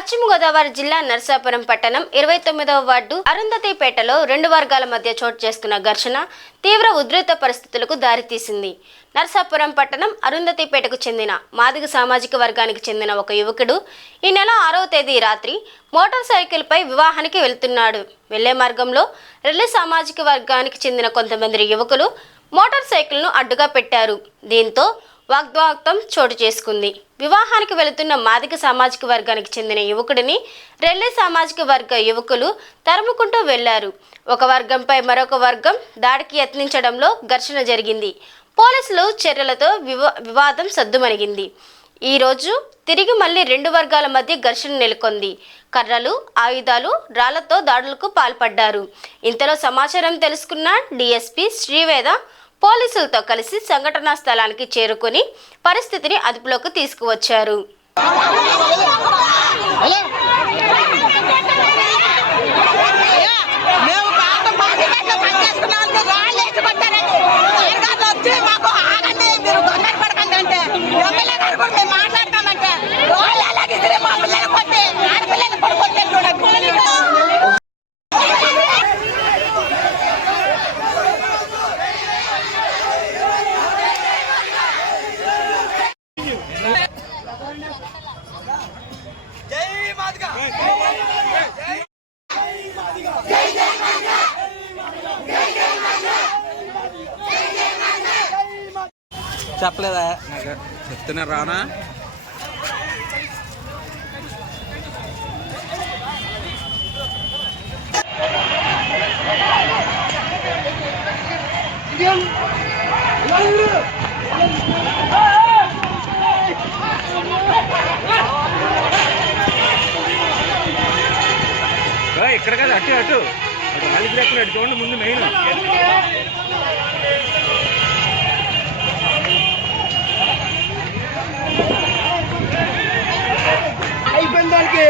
పశ్చిమ గోదావరి జిల్లా నర్సాపురం పట్టణం 29వ వార్డు అరుంధతిపేటలో రెండు వర్గాల మధ్య చోటు చేసుకున్న ఘర్షణ తీవ్ర ఉద్రిక్త పరిస్థితులకు దారితీసింది. నర్సాపురం పట్టణం అరుంధతిపేటకు చెందిన మాదిగ సామాజిక వర్గానికి చెందిన ఒక యువకుడు ఈ నెల 6వ తేదీ రాత్రి మోటార్ సైకిల్పై వివాహానికి వెళ్తున్నాడు. వెళ్లే మార్గంలో రెల్లి సామాజిక వర్గానికి చెందిన కొంతమంది యువకులు మోటార్ సైకిల్ను అడ్డుగా పెట్టారు. దీంతో వాగ్వాదం చోటు చేసుకుంది. వివాహానికి వెళుతున్న మాదిగ సామాజిక వర్గానికి చెందిన యువకుడిని రెల్లి సామాజిక వర్గ యువకులు తరుముకుంటూ వెళ్లారు. ఒక వర్గంపై మరొక వర్గం దాడికి యత్నించడంలో ఘర్షణ జరిగింది. పోలీసులు చర్యలతో వివాదం సద్దుమణిగింది. ఈ రోజు తిరిగి మళ్లీ రెండు వర్గాల మధ్య ఘర్షణ నెలకొంది. కర్రలు, ఆయుధాలు, రాళ్లతో దాడులకు పాల్పడ్డారు. ఇంతలో సమాచారం తెలుసుకున్న డీఎస్పీ శ్రీవేద పోలీసులతో కలిసి సంఘటనా స్థలానికి చేరుకుని పరిస్థితిని అదుపులోకి తీసుకువచ్చారు. చెప్పలేదా నాకు చెప్తున్నా రానా ఇక్కడ కదా అటు అటు అటు చూడండి ముందు మెయిన్ అయిపోయిందానికి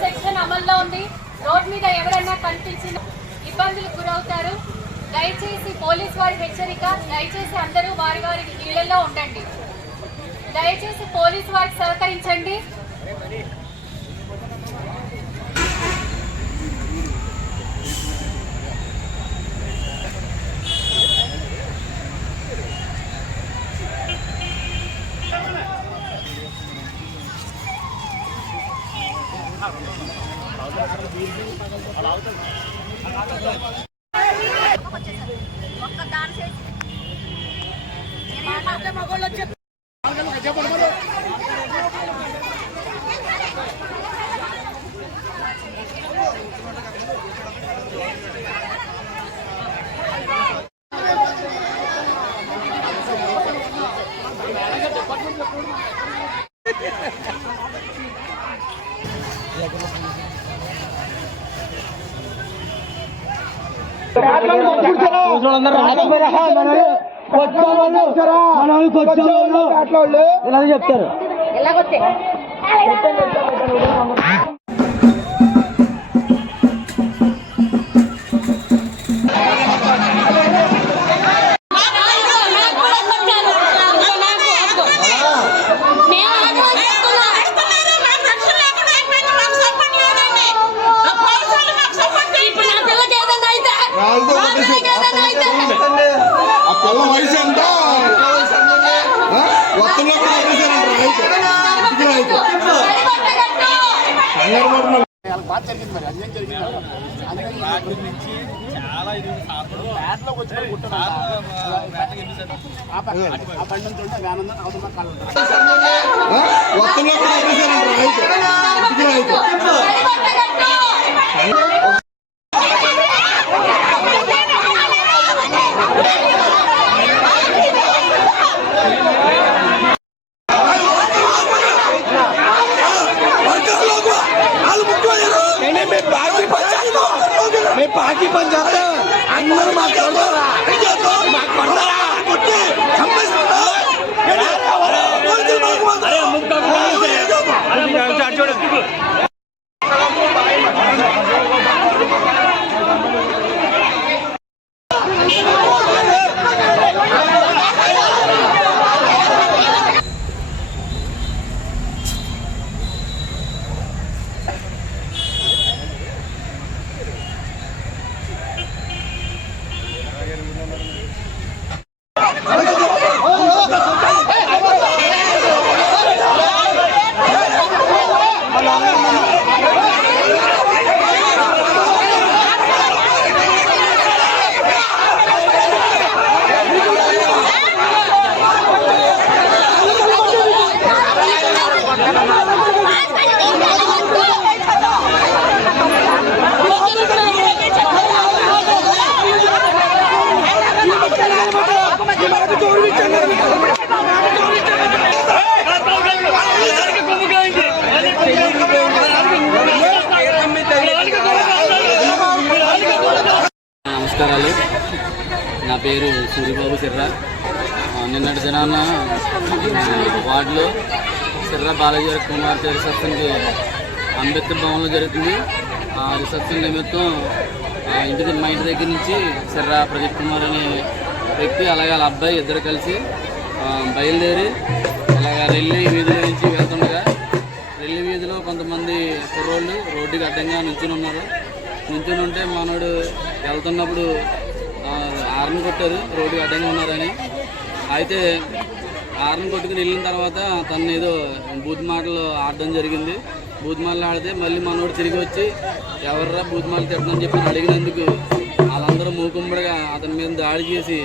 సెక్షన్ అమల్లో ఉంది. రోడ్ మీద ఎవరైనా కనిపించిన ఇబ్బందులకు గురవుతారు. దయచేసి పోలీస్ వారి హెచ్చరిక, దయచేసి అందరూ వారి వారి ఇళ్లలో ఉండండి. దయచేసి పోలీస్ వారికి సహకరించండి. ఇలా చెప్తారు. మేము पार्टी बन जाता है अंदर నమస్కారాలు. నా పేరు సూర్యబాబు సిర్రా. నిన్నటి దినాన వార్డులో సిర్రా బాలాజీ గారి కుమార్తె రిసెప్షన్కి అంబేద్కర్ భవన్లో జరుగుతుంది. ఆ రిసెప్షన్ నిమిత్తం మా ఇంటి దగ్గర నుంచి సిర్రా ప్రదీప్ కుమార్ అనే వ్యక్తి అలాగే వాళ్ళ అబ్బాయి ఇద్దరు కలిసి బయలుదేరి అలాగా రెల్లి వీధిలో నుంచి వెళ్తుండగా రెల్లి వీధిలో కొంతమంది కుర్రోళ్ళు రోడ్డుకి అడ్డంగా నిల్చుని ఉన్నారు. నిల్చుని ఉంటే మనోడు వెళ్తున్నప్పుడు హార్న్ కొట్టారు, రోడ్డుకి అడ్డంగా ఉన్నారని. అయితే హార్న్ కొట్టుకుని వెళ్ళిన తర్వాత తను ఏదో బూత్ మాటలు ఆడడం జరిగింది. బూత్ మాటలు ఆడితే మళ్ళీ మనోడు తిరిగి వచ్చి ఎవర్రా బూత్ మాటలు తిట్టని చెప్పి అడిగినందుకు వాళ్ళందరూ మూకుమ్మడిగా అతని మీద దాడి చేసి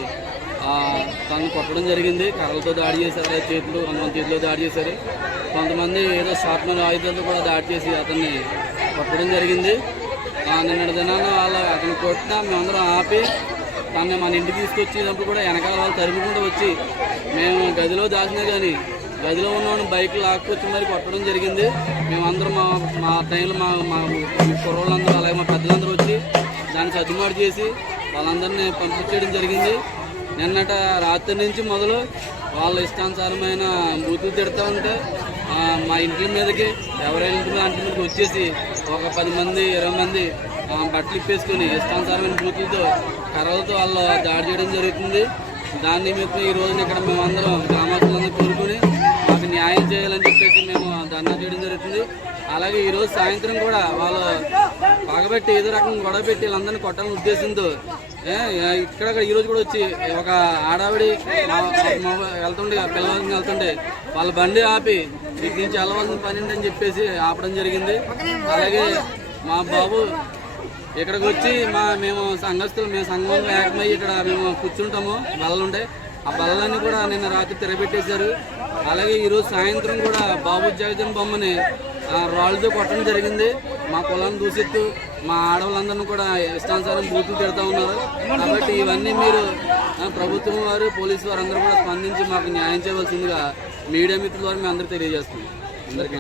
తను కొట్టడం జరిగింది. కర్రలతో దాడి చేశారు, చేతులు కొంతమంది చేతిలో దాడి చేశారు, కొంతమంది ఏదో షార్ప్నర్ ఆయుధాలతో కూడా దాడి చేసి అతన్ని కొట్టడం జరిగింది. నిన్నటి దినాన అతను కొట్టినా మేమందరం ఆపి తను మన ఇంటికి తీసుకొచ్చినప్పుడు కూడా వెనకాల వాళ్ళు తరుముకుంటూ వచ్చి మేము గదిలో దాచినా కానీ గదిలో ఉన్నవాడిని బైక్ లాక్కొచ్చి మరి కొట్టడం జరిగింది. మేమందరం మా టైంలో మా కుర్రోళ్ళందరూ అలాగే మా పెద్దలందరూ వచ్చి దాన్ని సర్దుబాటు చేసి వాళ్ళందరినీ పంపించేయడం జరిగింది. నిన్నట రాత్రి నుంచి మొదలు వాళ్ళ ఇష్టానుసారమైన బూతులు తిడుతూ ఉంటే మా ఇంటి మీదకి ఎవరైనా ఇంటి మీదకి వచ్చేసి ఒక 10 మంది 20 మంది బట్టలు ఇప్పేసుకొని ఇష్టానుసారమైన బూతులతో కర్రలతో వాళ్ళు దాడి చేయడం జరుగుతుంది. దాని నిమిత్తం ఈ రోజున ఇక్కడ మేమందరం గ్రామస్తులందరూ కోరుకొని మాకు న్యాయం చేయాలని చెప్పేసి మేము ధర్నా చేయడం జరుగుతుంది. అలాగే ఈరోజు సాయంత్రం కూడా వాళ్ళు పగబెట్టి ఏదో రకం గొడవ పెట్టి వీళ్ళందరినీ కొట్టాలని ఉద్దేశంతో ఇక్కడ ఈరోజు కూడా వచ్చి ఒక ఆడావిడి వెళ్తుండే పిల్లలకి వెళ్తుంటే వాళ్ళ బండి ఆపి ఇటు నుంచి వెళ్ళవలసిన పని అని చెప్పేసి ఆపడం జరిగింది. అలాగే మా బాబు ఇక్కడికి వచ్చి మేము సంఘస్థులు మేము సంఘంలో ఏకమై ఇక్కడ మేము కూర్చుంటాము, బల్లలు ఉంటాయి. ఆ బల్లలన్నీ కూడా నిన్న రాత్రి తిరగబెట్టేశారు. అలాగే ఈరోజు సాయంత్రం కూడా బాబు జగజన్ బొమ్మని రాళ్ళతో కొట్టడం జరిగింది. మా కులాన్ని దూషిస్తూ మా ఆడవాళ్ళందరినీ కూడా ఇష్టానుసారం బూతులు తిడుతూ ఉన్నారు. కాబట్టి ఇవన్నీ మీరు ప్రభుత్వం వారు పోలీసు వారు అందరూ కూడా స్పందించి మాకు న్యాయం చేయవలసిందిగా మీడియా మిత్రుల ద్వారా మేము అందరికీ తెలియజేస్తున్నాం. అందరికీ